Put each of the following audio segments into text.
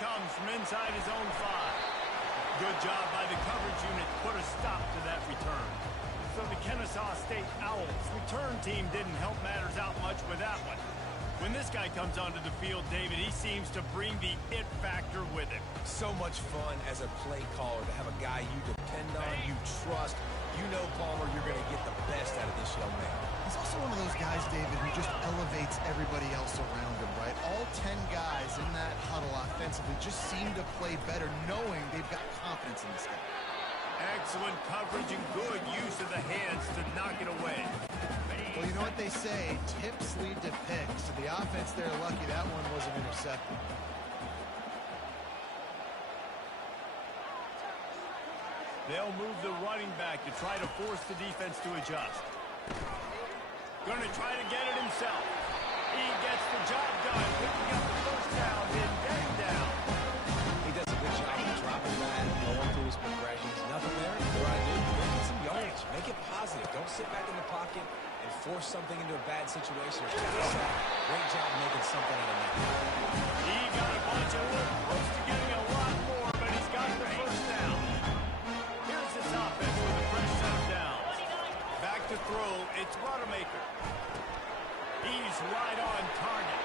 comes from inside his own 5. Good job by the coverage unit to put a stop to that return. So the Kennesaw State Owls return team didn't help matters out much with that one. When this guy comes onto the field, David, he seems to bring the it factor with him. So much fun as a play caller to have a guy you depend on, you trust. You know, Palmer, you're going to get the best out of this young man. He's also one of those guys, David, who just elevates everybody else around him, right? All 10 guys in that huddle offensively just seem to play better knowing they've got confidence in this guy. Excellent coverage and good use of the hands to knock it away. Well, you know what they say, tips lead to picks. So the offense there, lucky that one wasn't intercepted. They'll move the running back to try to force the defense to adjust. Going to try to get it himself. He gets the job done, picking up the first down, then getting down. He does a good job of dropping that, going through his progressions. Nothing there. What I do, get some yardage. Make it positive. Don't sit back in the pocket and force something into a bad situation. Great job making something out of that. He got a bunch of wood, close to getting a lot more, but he's got the first down. Here's this offense with a fresh set of downs. Back to throw, it's Rodemaker. He's right on target.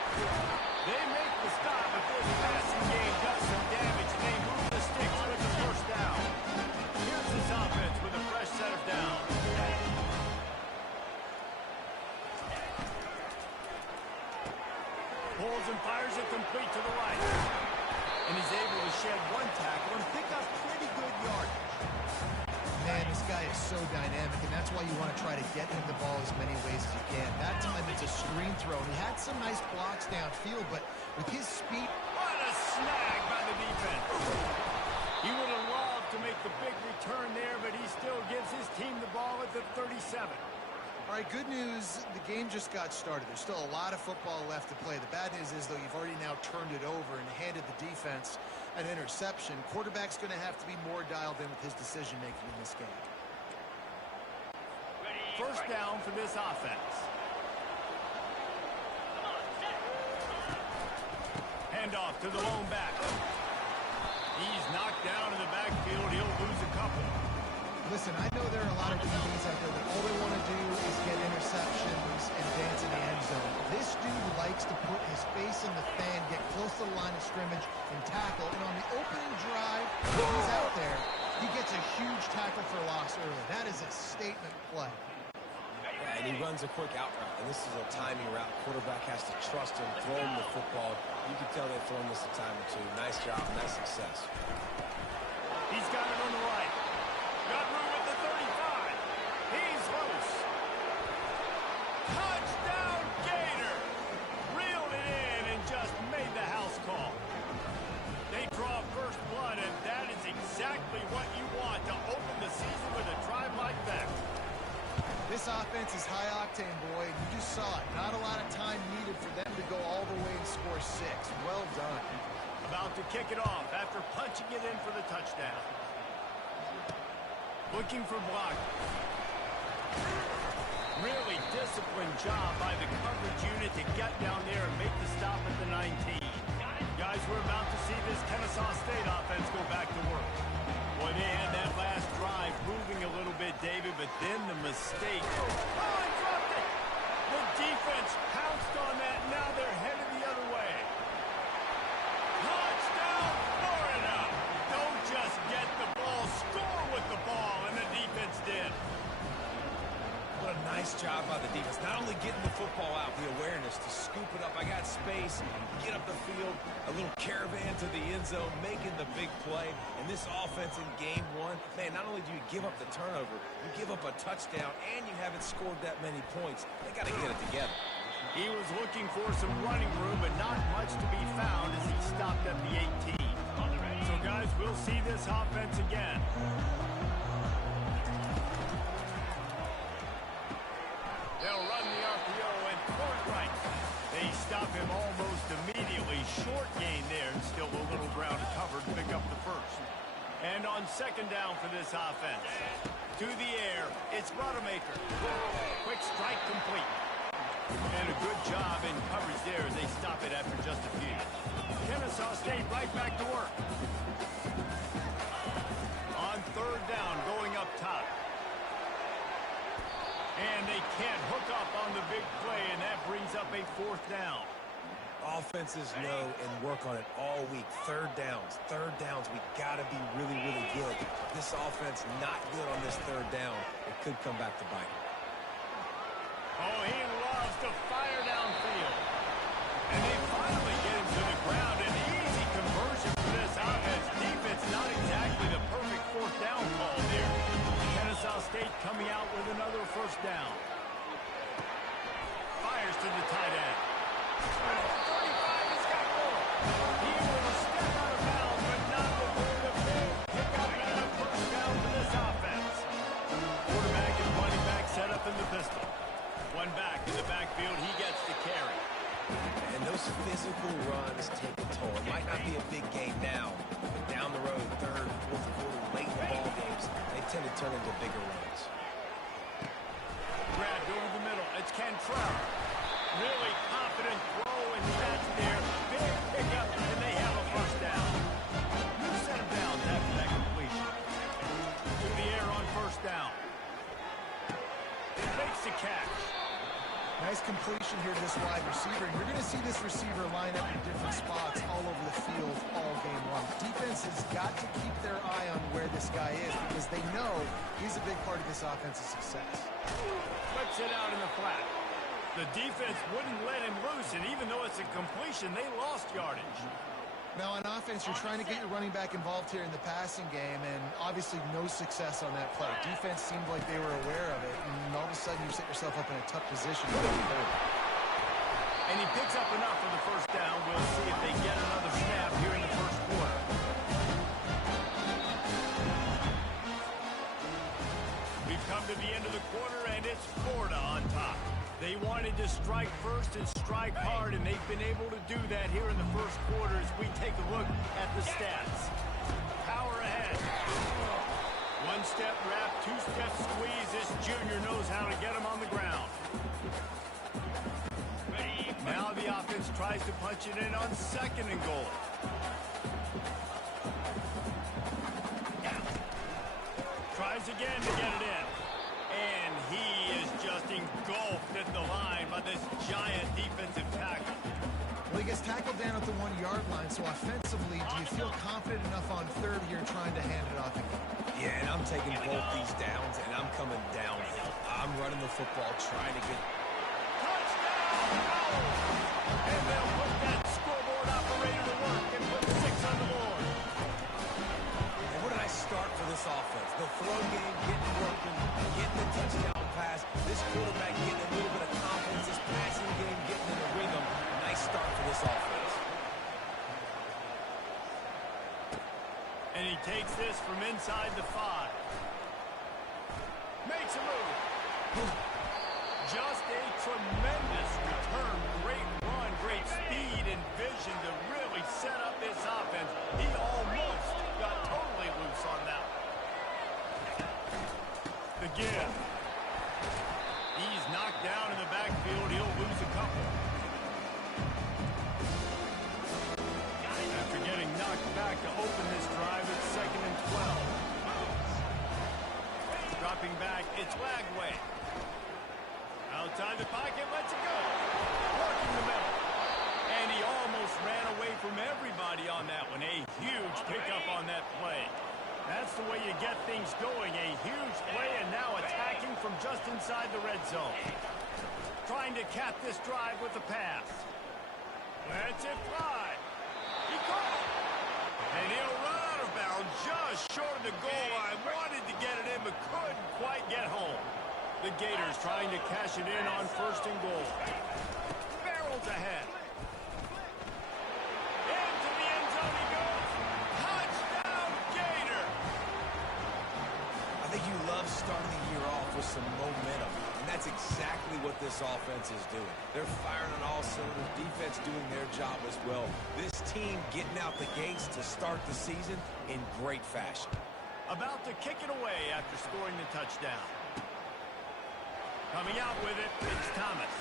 They make the stop, but this passing game does some damage, and they move the sticks with the first down. Here's this offense with a fresh set of downs. Pulls and fires it complete to the right. And he's able to shed one tackle and pick up pretty good yardage. Man, this guy is so dynamic, and that's why you want to try to get him the ball as many ways as you can. That time it's a screen throw, and he had some nice blocks downfield, but with his speed... What a snag by the defense. He would have loved to make the big return there, but he still gives his team the ball at the 37. All right, good news, the game just got started. There's still a lot of football left to play. The bad news is, though, you've already now turned it over and handed the defense an interception. Quarterback's going to have to be more dialed in with his decision-making in this game. First down for this offense. Handoff to the lone back. He's knocked down in the backfield. He'll lose a couple. Listen, I know there are a lot of DBs out there that all they want to do is get interceptions and dance in the end zone. This dude likes to put his face in the fan, get close to the line of scrimmage, and tackle. And on the opening drive, when he's out there, he gets a huge tackle for loss early. That is a statement play. Yeah, and he runs a quick out route, and this is a timing route. Quarterback has to trust him, throw him the football. You can tell they've thrown this a time or two. Nice job, nice success. He's got it on the right. Got room at the 35. He's loose. Touchdown, Gator. Reeled it in and just made the house call. They draw first blood, and that is exactly what you want to open the season with a drive like that. This offense is high octane, boy. You just saw it. Not a lot of time needed for them to go all the way and score 6. Well done. About to kick it off after punching it in for the touchdown. Looking for block. Really disciplined job by the coverage unit to get down there and make the stop at the 19. Guys, we're about to see this Kennesaw State offense go back to work. Boy, they had that last drive moving a little bit, David, but then the mistake. Oh, he dropped it! The defense pounced on that. Now they're headed the other way. Touchdown, Florida! Don't just get the ball, score with the ball, and the defense did. What a nice job by the defense. Not only getting the football out, the awareness to scoop it up. I got space, get up the field, a little caravan to the end zone, making the big play. And this offense in game 1, man, not only do you give up the turnover, you give up a touchdown, and you haven't scored that many points. They got to get it together. He was looking for some running room, but not much to be found as he stopped at the 18. So, guys, we'll see this offense again. They'll run the RPO and court right. They stop him almost immediately. Short gain there, and still a little ground to cover to pick up the first. And on second down for this offense. To the air, it's Rodemaker. Quick strike complete. And a good job in coverage there as they stop it after just a few. Kennesaw State right back to work. On third down, going up top. And they can't hook up on the big play, and that brings up a fourth down. Offenses know and work on it all week. Third downs. We got to be really, really good. This offense not good on this third down. It could come back to bite. Oh, he loves to fire downfield. And they finally get him to the ground. An easy conversion for this offense. Defense not exactly the perfect fourth down call there. Kennesaw State coming out with another first down. Fires to the tight end. And at the 35, he's got more. He will step out of bounds, but not before the big pickup and a first down for this offense. Quarterback and running back set up in the pistol. One back in the backfield, he gets the carry. And those physical runs take a toll. It might not be a big game now, but down the road, third, fourth quarter, late in the ball games, they tend to turn into bigger runs. Grabbed over the middle. It's Cantrell. Really confident throw and catch there. Big pickup, and they have a first down. New set of downs after that completion. Through the air on first down. Makes the catch. Nice completion here to this wide receiver. You're going to see this receiver line up in different spots all over the field all game long. Defense has got to keep their eye on where this guy is because they know he's a big part of this offense's success. Flips it out in the flat. The defense wouldn't let him loose, and even though it's a completion, they lost yardage. Now, on offense, you're trying to get your running back involved here in the passing game, and obviously no success on that play. Defense seemed like they were aware of it, and all of a sudden you set yourself up in a tough position. And he picks up enough for the first down. We'll see if they get another snap here in the first quarter. We've come to the end of the quarter, and it's Florida on top. They wanted to strike first and strike hard, and they've been able to do that here in the first quarter as we take a look at the stats. Power ahead. One step wrap, two-step squeeze. This junior knows how to get him on the ground. Now the offense tries to punch it in on second and goal. Tries again to get it in. And he is just engulfed at the line by this giant defensive tackle. Well, he gets tackled down at the 1 yard line, so offensively, do you feel confident enough on third here trying to hand it off again? Yeah, and I'm taking both these downs, and I'm coming downhill. I'm running the football, trying to get... Touchdown! Oh! And they'll put that scoreboard operator to work and put 6 on the board. And what did I start for this offense? The throw game, getting working, getting the touchdown pass. This quarterback getting a little bit of confidence. This passing game getting in the rhythm. Nice start for this offense. And he takes this from inside the 5. Makes a move. Just a tremendous return. Great run, great speed and vision to really set up this offense. He almost got totally loose on that one. The give. He's knocked down in the backfield. He'll lose a couple. After getting knocked back to open this drive, it's 2nd and 12. Dropping back, it's Lagway. Outside the pocket, lets it go. Working the middle. And he almost ran away from everybody on that one. A huge pickup on that play. That's the way you get things going. A huge play, and now attacking from just inside the red zone. Trying to cap this drive with a pass. Lets it fly. He caught it. And he'll run out of bounds just short of the goal line. Wanted to get it in, but couldn't quite get home. The Gators trying to cash it in on 1st and goal. Barrels ahead. Into the end zone he goes. Touchdown, Gator! I think you love starting the year off with some momentum, and that's exactly what this offense is doing. They're firing on all cylinders, defense doing their job as well. This team getting out the gates to start the season in great fashion. About to kick it away after scoring the touchdown. Coming out with it, it's Thomas.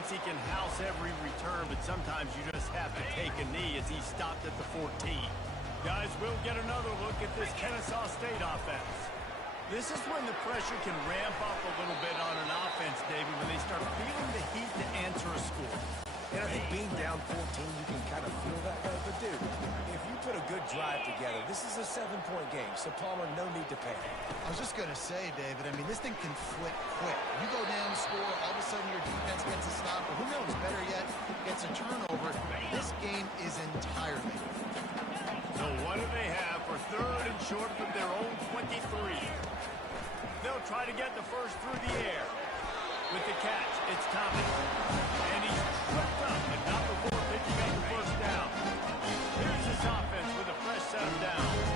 thinks he can house every return, but sometimes you just have to take a knee as he stopped at the 14. Guys, we'll get another look at this Kennesaw State offense. This is when the pressure can ramp up a little bit on an offense, David, when they start feeling the heat to answer a score. And I think being down 14, you can kind of feel that way. But, dude, if you put a good drive together, this is a 7-point game. So, Palmer, no need to panic. I was just going to say, David, I mean, this thing can flip quick. You go down, score, all of a sudden your defense gets a stop, or who knows, better yet, gets a turnover. This game is entirely. So what do they have for third and short from their own 23? They'll try to get the first through the air. With the catch, it's Thomas. And he's tripped up, but not before picking up the first down. Here's this offense with a fresh set of downs.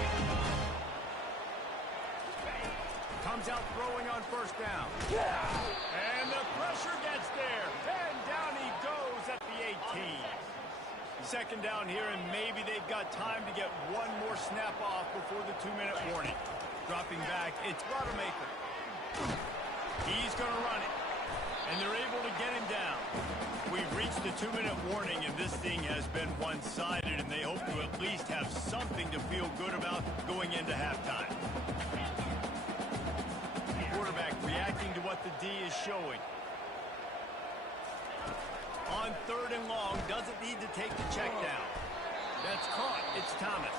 Comes out throwing on first down. And the pressure gets there. And down he goes at the 18. Second down here, and maybe they've got time to get one more snap off before the 2-minute warning. Dropping back, it's Rodemaker. He's going to run it. And they're able to get him down. We've reached the 2-minute warning, and this thing has been one-sided, and they hope to at least have something to feel good about going into halftime. Quarterback reacting to what the D is showing. On third and long, doesn't need to take the check down. That's caught. It's Thomas.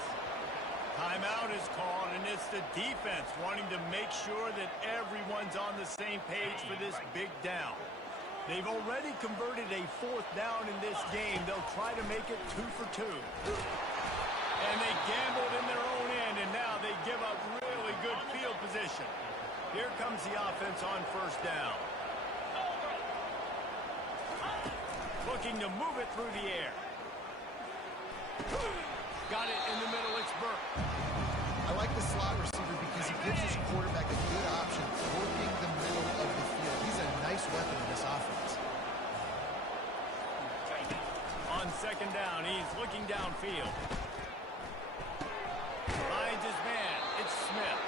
Timeout is called, and it's the defense wanting to make sure that everyone's on the same page for this big down. They've already converted a 4th down in this game. They'll try to make it 2 for 2. And they gambled in their own end, and now they give up really good field position. Here comes the offense on first down. Looking to move it through the air. Got it in the middle, it's Burke. I like the slot receiver because he gives his quarterback a good option working the middle of the field. He's a nice weapon in this offense. On second down, he's looking downfield. Finds his man, it's Smith.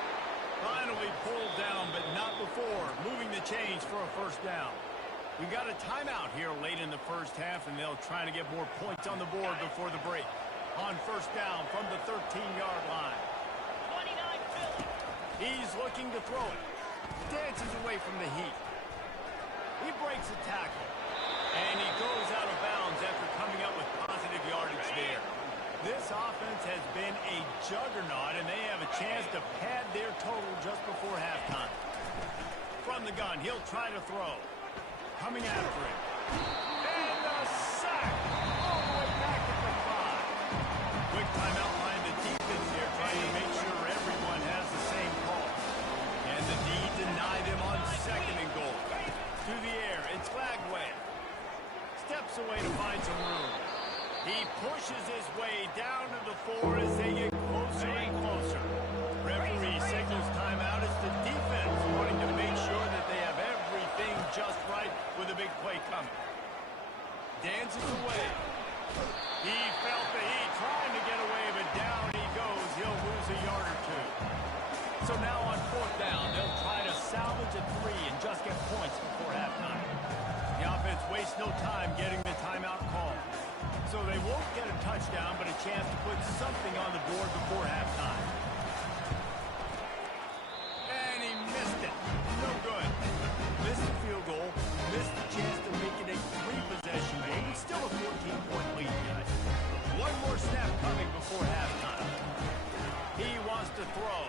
Finally pulled down, but not before moving the chains for a first down. We've got a timeout here late in the first half, and they'll try to get more points on the board before the break. On first down from the 13-yard line. 29 Philly. He's looking to throw it. Dances away from the heat. He breaks a tackle. And he goes out of bounds after coming up with positive yardage there. This offense has been a juggernaut, and they have a chance to pad their total just before halftime. From the gun, he'll try to throw. Coming after it. And a sack. All the way back at the 5. Quick timeout line, the defense here trying to make sure everyone has the same call. And the D denied him on second and goal. To the air, it's Lagway. Steps away to find some room. He pushes his way down to the 4 as they get closer and closer. Referee signals timeout. It's the defense wanting to make sure that they have everything just right with a big play coming. Dances away. He felt the heat trying to get away, but down he goes. He'll lose a yard or 2. So now on fourth down, they'll try to salvage a 3 and just get points before halftime. The offense wastes no time getting the timeout call. So they won't get a touchdown, but a chance to put something on the board before halftime. And he missed it. No good. Missed the field goal. Missed the chance to make it a 3-possession game. It's still a 14-point lead, guys. One more snap coming before halftime. He wants to throw.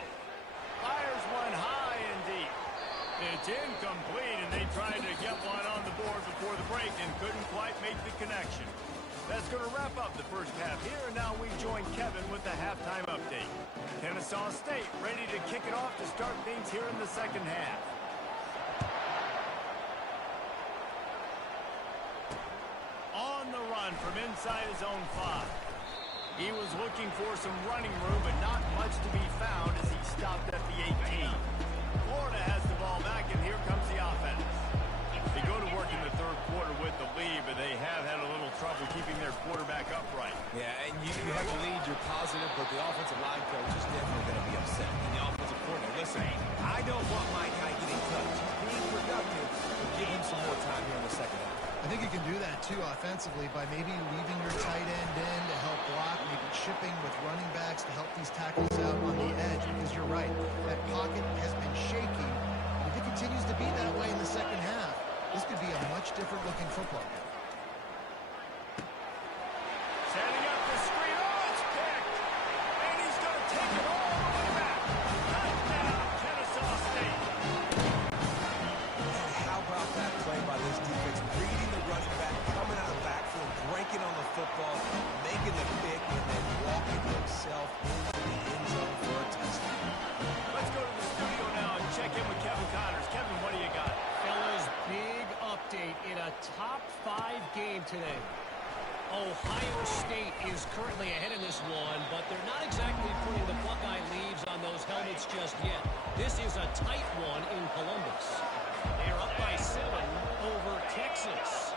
Fires one high and deep. It's incomplete, and they tried to get one on the board before the break and couldn't quite make the connection. That's going to wrap up the first half here, and now we join Kevin with the halftime update. Kennesaw State ready to kick it off to start things here in the second half. On the run from inside his own 5. He was looking for some running room, but not much to be found as he stopped at the 18. Florida has the ball back, and here comes the offense. They go to work in the third quarter with the lead, but they have had a little trouble keeping their quarterback upright. Yeah, and you have the lead, you're positive, but the offensive line coach is definitely going to be upset. And the offensive coordinator, listen, I don't want my guy getting touched. He's being productive, but give him some more time here in the second half. I I think you can do that, too, offensively by maybe leaving your tight end in to help block, maybe chipping with running backs to help these tackles out on the edge, because you're right, that pocket has been shaky. If it continues to be that way in the second half, this could be a much different-looking football game. Setting up the screen. Oh, it's picked. And he's going to take it all the way back. Touchdown, Kennesaw State. And how about that play by this defense? Reading the running back, coming out of the backfield, breaking on the football, making the pick, and then walking himself into the end zone for a touchdown. Let's go to the studio now and check in with Kevin Connors. Kevin, what do you got? Fellas, big update in a top 5 game today. Ohio State is currently ahead in this one, but they're not exactly putting the Buckeye leaves on those helmets just yet. This is a tight one in Columbus. They are up by 7 over Texas.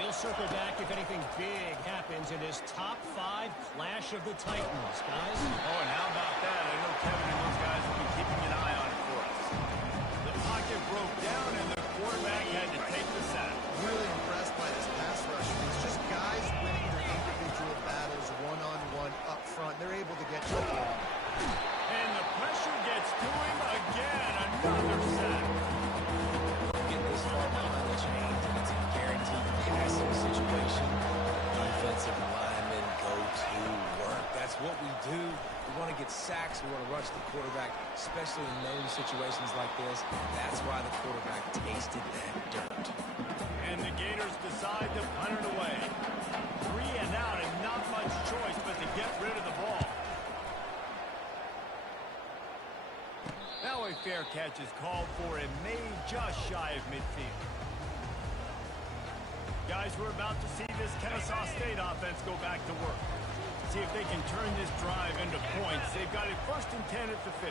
We'll circle back if anything big happens in this top 5 clash of the Titans, guys. Oh, and how about that? I know Kevin and those guys will be keeping an eye on it for us. The pocket broke down, and the quarterback had to take the sack. Really impressed by this pass rush. It's just guys winning their individual battles one-on-one up front. They're able to get to the ball. And the pressure gets to him again. Another sack. Get this far behind the chains, and it's a guaranteed passing situation. Defensive linemen go to work. That's what we do. We want to get sacks. We want to rush the quarterback, especially in known situations like this. That's why the quarterback tasted that dirt. And the Gators decide to punt it away. 3 and out, and not much choice but to get rid of the ball. Now a fair catch is called for and made just shy of midfield. Guys, we're about to see this Kennesaw State offense go back to work. See if they can turn this drive into points. They've got it 1st and 10 at the 50.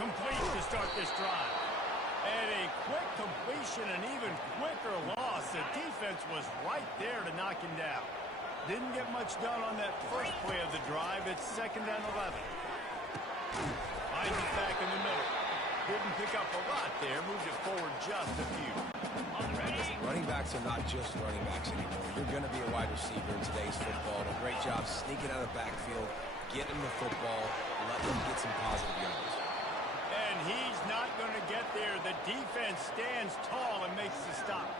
Complete to start this drive. And a quick completion, an even quicker loss. The defense was right there to knock him down. Didn't get much done on that first play of the drive. It's 2nd and 11. Finds it back in the middle. Didn't pick up a lot there. Moved it forward just a few. Running backs are not just running backs anymore. You're going to be a wide receiver in today's football. A great job sneaking out of the backfield, getting them the football, letting them get some positive yards. And he's not going to get there. The defense stands tall and makes the stop.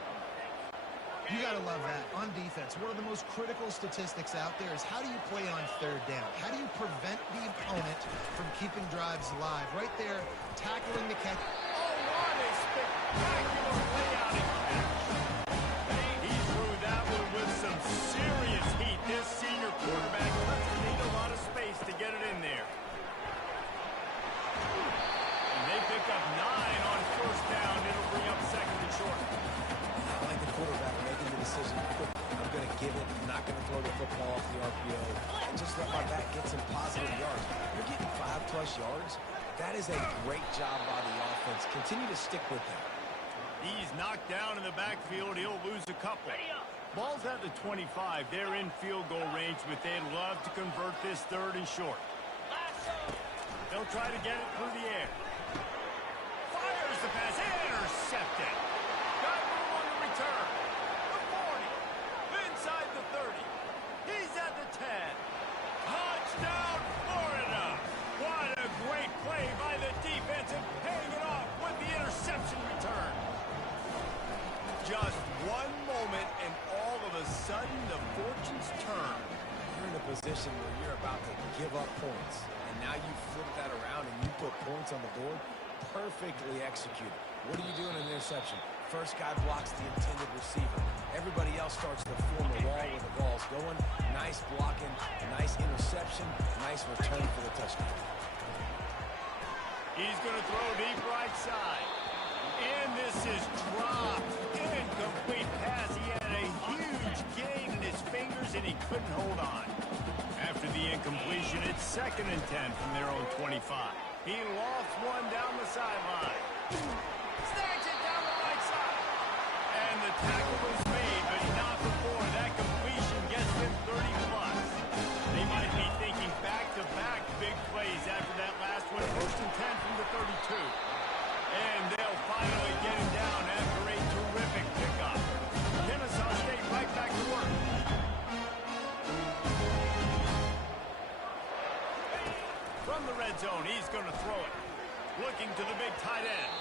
You got to love that. On defense, one of the most critical statistics out there is how do you play on 3rd down? How do you prevent the opponent from keeping drives alive? Right there, tackling the catch. Oh, what a spectacular play out and catch. He threw that one with some serious heat. This senior quarterback doesn't need a lot of space to get it in there. And they pick up 9 on 1st down. It'll bring up 2nd and short. I like the quarterback making the decision. I'm going to give it. I'm not going to throw the football off the RPO. And just let my back get some positive yards. You're getting 5+ yards. That is a great job by the offense. Continue to stick with him. He's knocked down in the backfield. He'll lose a couple. Ball's at the 25. They're in field goal range, but they'd love to convert this 3rd and short. They'll try to get it through the air. Fires the pass. Intercepted. Got room on the return. The 40. Inside the 30. He's at the 10. Touchdown, Florida. What a great play by the defense and paying it off with the interception return. Just one moment and all of a sudden the fortunes turn. You're in a position where you're about to give up points. And now you flip that around and you put points on the board. Perfectly executed. What are you doing in an interception? First guy blocks the intended receiver. Everybody else starts to form a wall where the ball's going. Nice blocking, nice interception, nice return for the touchdown. He's going to throw deep right side. And this is dropped. Incomplete pass. He had a huge gain in his fingers and he couldn't hold on. After the incompletion, it's 2nd and 10 from their own 25. He lost one down the sideline. Snags it down the right side. And the tackle was made, but not before. That completion gets them 30+. They might be thinking back-to-back big plays after that last one. 1st and 10 from the 32. And they'll find tight end.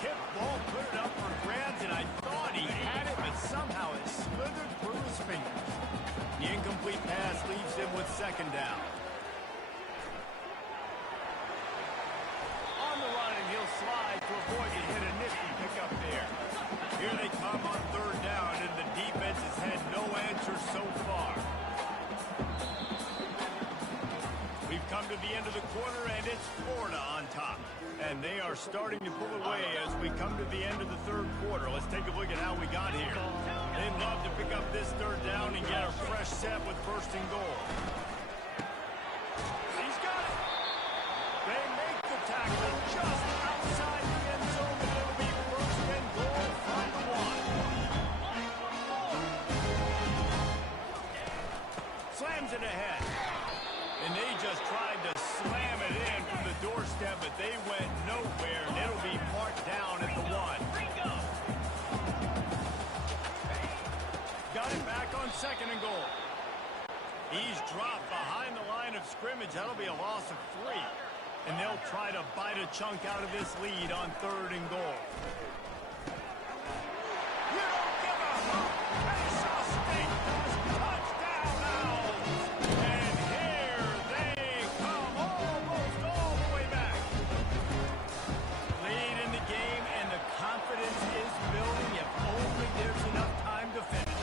Tip ball, put it up for grabs, and I thought he had it, but somehow it slithered through his fingers. The incomplete pass leaves him with second down. On the run, and he'll slide to avoid the hit. A nifty pickup there. Here they come on third down, and the defense has had no answer so far. We've come to the end of the quarter, and it's Florida on top. And they are starting to pull away as we come to the end of the third quarter. Let's take a look at how we got here. They'd love to pick up this third down and get a fresh set with first and goal. He's got it. They make the tackle just outside the end zone, and it'll be first and goal from the one. Slams it ahead. And they just tried to slam it in from the doorstep, but they went nowhere, and it'll be marked down at the one. Got it back on second and goal. He's dropped behind the line of scrimmage. That'll be a loss of 3. And they'll try to bite a chunk out of this lead on third and goal. You don't give a hoot. Kennesaw State does touchdown Owls. And here they come almost all the way back. Lead in the game, and the confidence is building if only there's enough time to finish.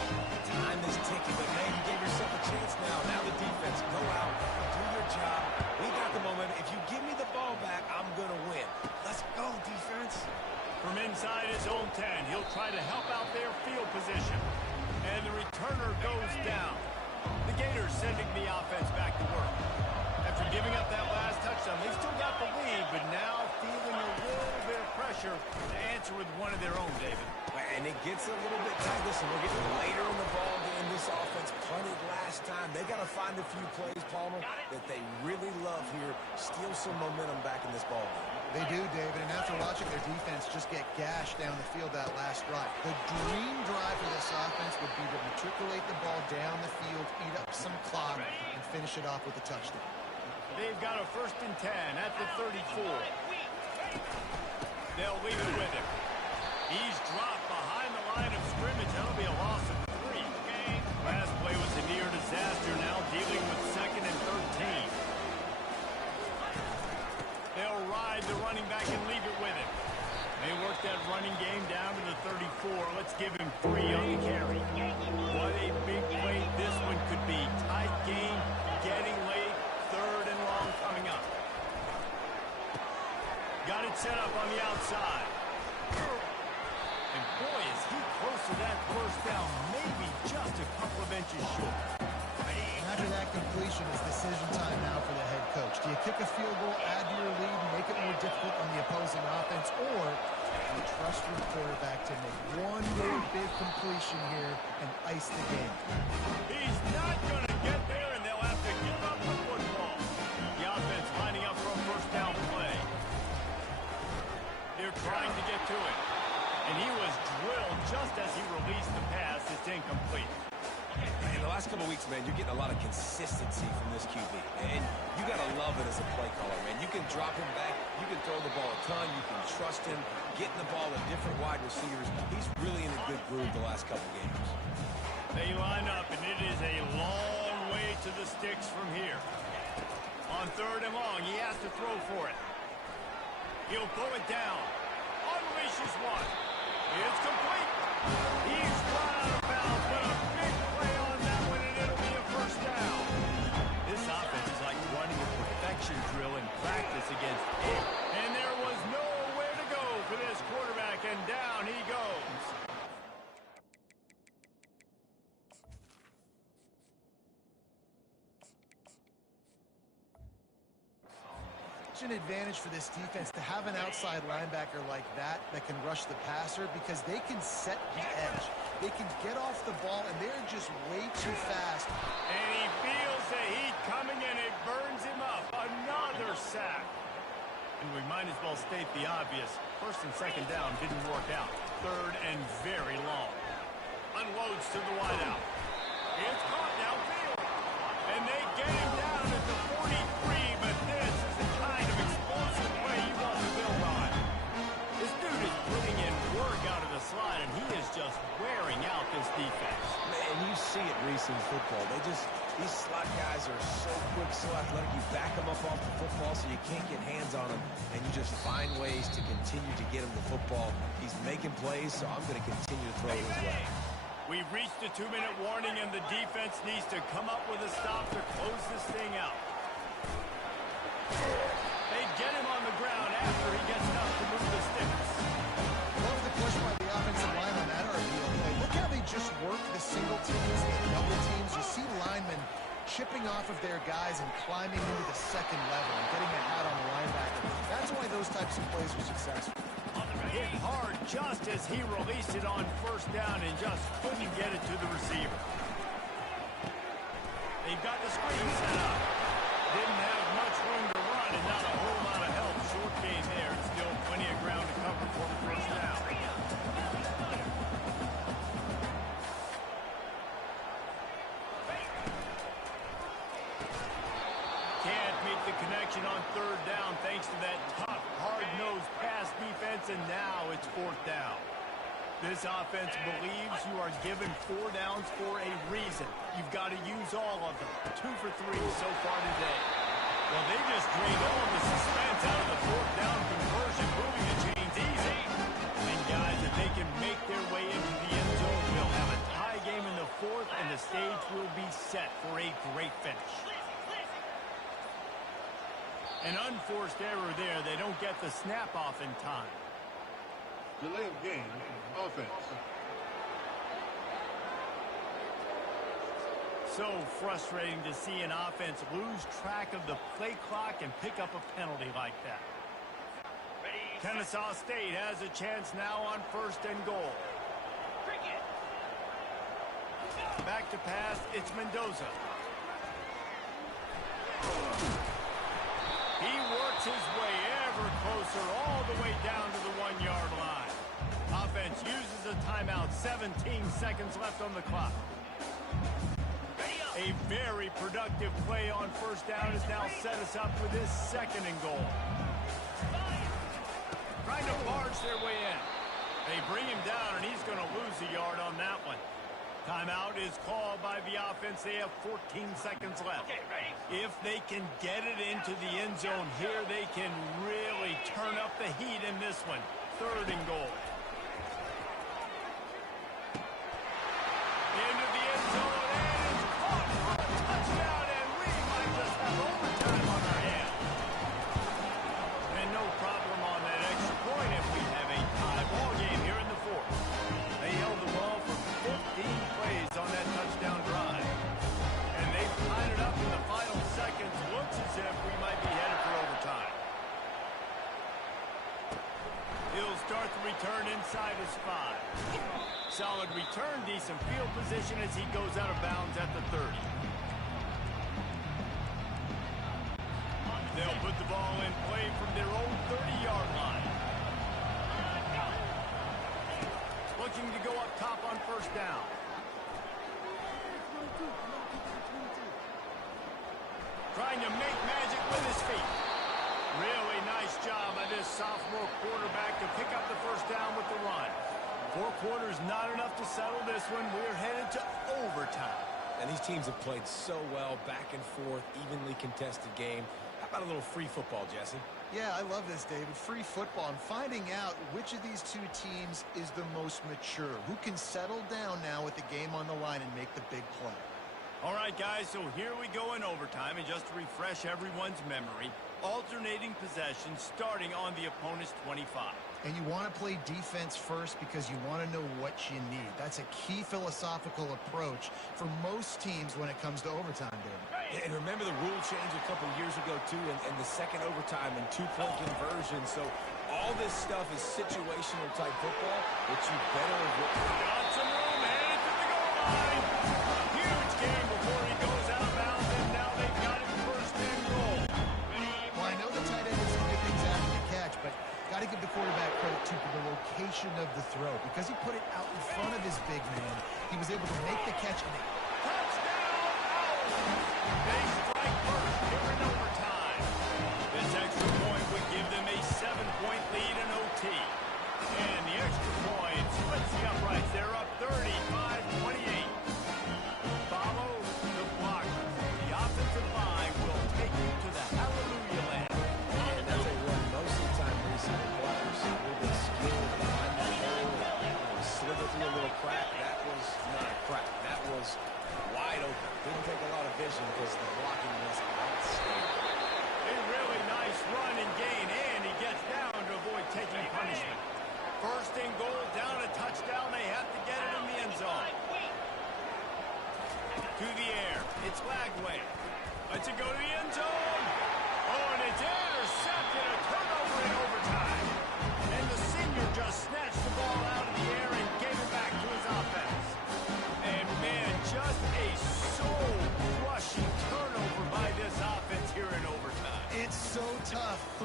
Time is ticking, but man, you gave yourself a chance now. Now the defense, go out, do your job. We got the momentum. If you give me the ball back, I'm going to win. Let's go, defense. From inside his own 10, he'll try to help out their field position. And the returner goes down. The Gators sending the offense back to work. After giving up that last touchdown, they've still got the lead, but now feeling a little bit of pressure to answer with one of their own, David. And it gets a little bit tight. Listen, we're getting later in the ball game. This offense punted last time. They got to find a few plays, Palmer, that they really love here. Steal some momentum back in this ball game. They do, David, and after watching their defense just get gashed down the field that last drive, the dream drive for this offense would be to matriculate the ball down the field, eat up some clock, and finish it off with a touchdown. They've got a first and 10 at the 34. They'll leave it with him. He's dropped behind the line of scrimmage. That'll be a loss of 3. Last play was a near disaster. Now dealing with second and 13. They'll ride the running back and leave it with him. They work that running game down to the 34. Let's give him 3 on the carry. What a big play this one could be. Tight game, getting late, third and long coming up. Got it set up on the outside. And boy, is he close to that first down, maybe just a couple of inches short. After that completion, it's decision time now for the head coach. Do you kick a field goal, add to your lead, and make it more difficult on the opposing offense, or do you trust your quarterback to make one more big completion here and ice the game? He's not going to get there, and they'll have to give up the football. The offense lining up for a first down play. They're trying to get to it. And he was drilled just as he released the pass. It's incomplete. In the last couple of weeks, man, you're getting a lot of consistency from this QB. And you got to love it as a play caller, man. You can drop him back. You can throw the ball a ton. You can trust him. Getting the ball to different wide receivers. He's really in a good groove the last couple of games. They line up, and it is a long way to the sticks from here. On third and long, he has to throw for it. He'll pull it down. Unleashes one. It's complete. He's run out of bounds, but a big play on that one, and it'll be a first down. This offense is like running a perfection drill in practice against it. And there was nowhere to go for this quarterback, and down he goes. An advantage for this defense to have an outside linebacker like that can rush the passer because they can set the edge. They can get off the ball, and they're just way too fast. And he feels the heat coming, and it burns him up. Another sack. And we might as well state the obvious. First and second down didn't work out. Third and very long. Unloads to the wideout. It's caught downfield. And they get him down at the 43, but this is the kind of explosive play you want to build on. recent football. These slot guys are so quick select, letting you back them up off the football so you can't get hands on them, and you just find ways to continue to get him the football. He's making plays, so I'm going to continue to throw his way. We've reached the 2-minute warning, and the defense needs to come up with a stop to close this thing out. They get him on the ground after he gets enough to move the sticks. Love the push by the offensive line on that RPO play. Look how they just work the single teams and double teams. You see linemen chipping off of their guys and climbing into the second level and getting a hat on the linebacker. That's why those types of plays are successful. Hit hard just as he released it on first down and just couldn't get it to the receiver. They've got the screen set up. Didn't have much room to run and not a whole lot of help. Short gain there. Still plenty of ground to cover for the first down. Can't make the connection on third down thanks to that tough, hard-nosed pass defense, and now it's fourth down. This offense believes you are given 4 downs for a reason. You've got to use all of them. 2 for 3 so far today. Well, they just drained all of the suspense out of the fourth down conversion, moving the chains easy. And guys, if they can make their way into the end zone, we'll have a tie game in the fourth, and the stage will be set for a great finish. An unforced error there. They don't get the snap off in time. Delay of game, offense. So frustrating to see an offense lose track of the play clock and pick up a penalty like that. Kennesaw State has a chance now on first and goal. Back to pass, it's Mendoza. He works his way ever closer all the way down to the 1-yard line. Offense uses a timeout, 17 seconds left on the clock. A very productive play on first down has now set us up for this second and goal. Trying to barge their way in. They bring him down, and he's going to lose a yard on that one. Timeout is called by the offense. They have 14 seconds left. If they can get it into the end zone here, they can really turn up the heat in this one. Third and goal. Into the end zone, and it's caught for a touchdown, and we might just have overtime on our hands. And no problem on that extra point if we have a tie ball game here in the fourth. They held the ball for 15 plays on that touchdown drive. And they've tied it up in the final seconds. Looks as if we might be headed for overtime. He'll start the return inside his 5. Solid return, decent field position as he goes out of bounds at the 30. They'll put the ball in play from their own 30-yard line. Looking to go up top on first down. Trying to make magic with his feet. Really nice job by this sophomore quarterback to pick up the first down with the run. 4 quarters not enough to settle this one. We're headed to overtime. And these teams have played so well, back and forth, evenly contested game. How about a little free football, Jesse? Yeah, I love this, David. Free football and finding out which of these 2 teams is the most mature. Who can settle down now with the game on the line and make the big play. All right, guys, so here we go in overtime. And just to refresh everyone's memory, alternating possessions starting on the opponent's 25. And you want to play defense first because you want to know what you need. That's a key philosophical approach for most teams when it comes to overtime, David. And remember the rule change a couple years ago, too, and the second overtime and 2-point conversion. So all this stuff is situational type football, which you better avoid. Got some room, headed to the goal line. Huge game before he goes out of bounds, and now they've got him first and goal. Well, I know the tight end doesn't get things after the catch, but got to give the quarterback credit, too, for the location of the throw. Because he put it out in front of his big man, he was able to make the catch. Touchdown! They strike first here in overtime. This extra point would give them a 7-point lead in OT. And the extra point splits the uprights. They're up 35-28. 5 To the air. It's Lagway. Lets it go to the end zone. Oh, and it's intercepted. A turnover in overtime. And the senior just snatched